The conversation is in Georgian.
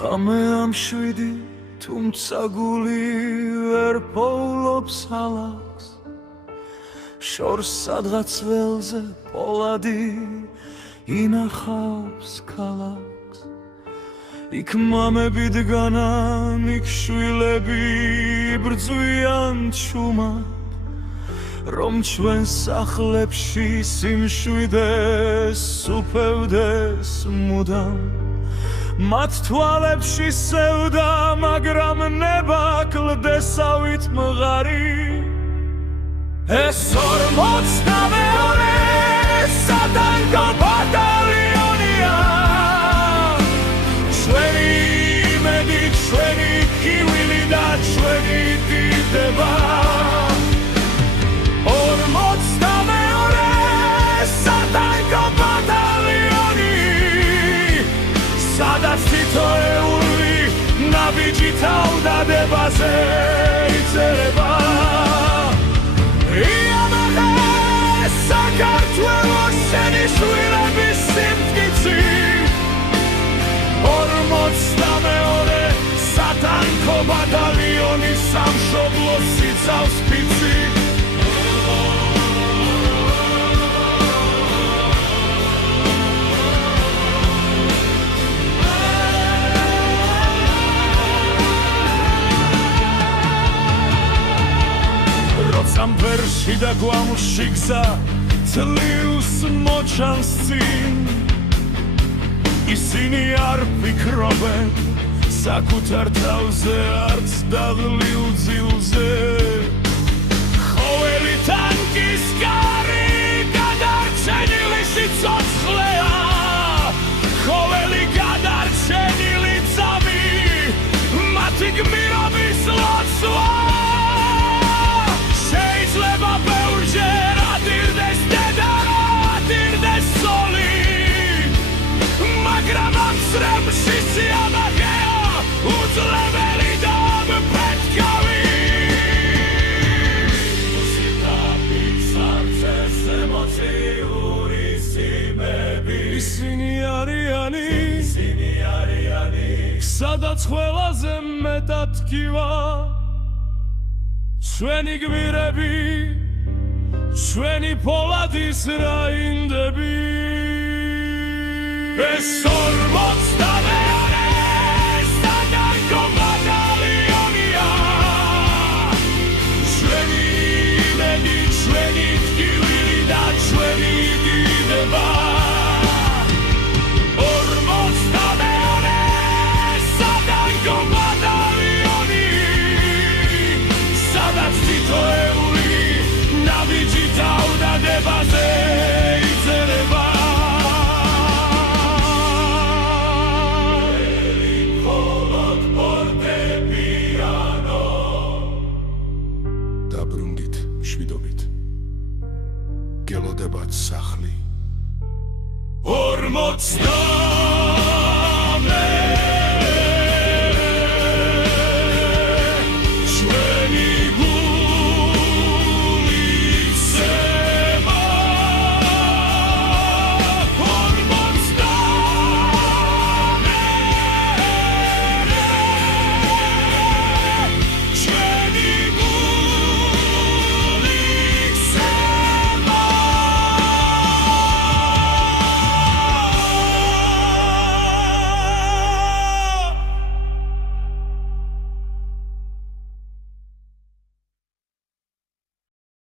ღამე ამ შვიდი თუმცა გული ვერ პოულობს ალაგს შორს სადღაც ველზე პოლადი ინახავს ქალაქს იქ მამები დგანან იქ შვილები ბრძვიან ჩუმად რომ ჩვენ სახლებში სიმშვიდეს უფევდეს მუდამ მათ თვალებში სევდა მაგრამ ნება კლდესავით მღარი ეს 42 სატანკო ბატალიონია ჩვენი იმედი ჩვენი კივილი და ჩვენი დიდება სატანკო ბატალიონი სადაც თითოეული ნაბიჯი თავდადებაზე იწერება იამაღე საქართველოს შენი შვილების სიმტკიცი 42 სატანკო ბატალიონი სამშობლოს იცავს ფიცი ამ ვერში და გვამში გზა ძლივს მოჩანს წინ ისინი არ ფიქრობენ საკუთარ თავზე არც დაღლილ ძილზე ყოველი ტანკის კარი გადარჩენილი სიცოცხლეა ყოველი გადარჩენილი ძაბი მათი გმირობის ლოცვა სადაც ყველაზე მეტად tkива ჩვენი გმირები ჩვენი პოლადის რაინდები ეს 42 სატანკო ბატალიონია ჩვენი იმედი ჩვენი ტკივილი და ჩვენი დიდება დაბრუნდით შვიდობით გელოდებათ სახლი 42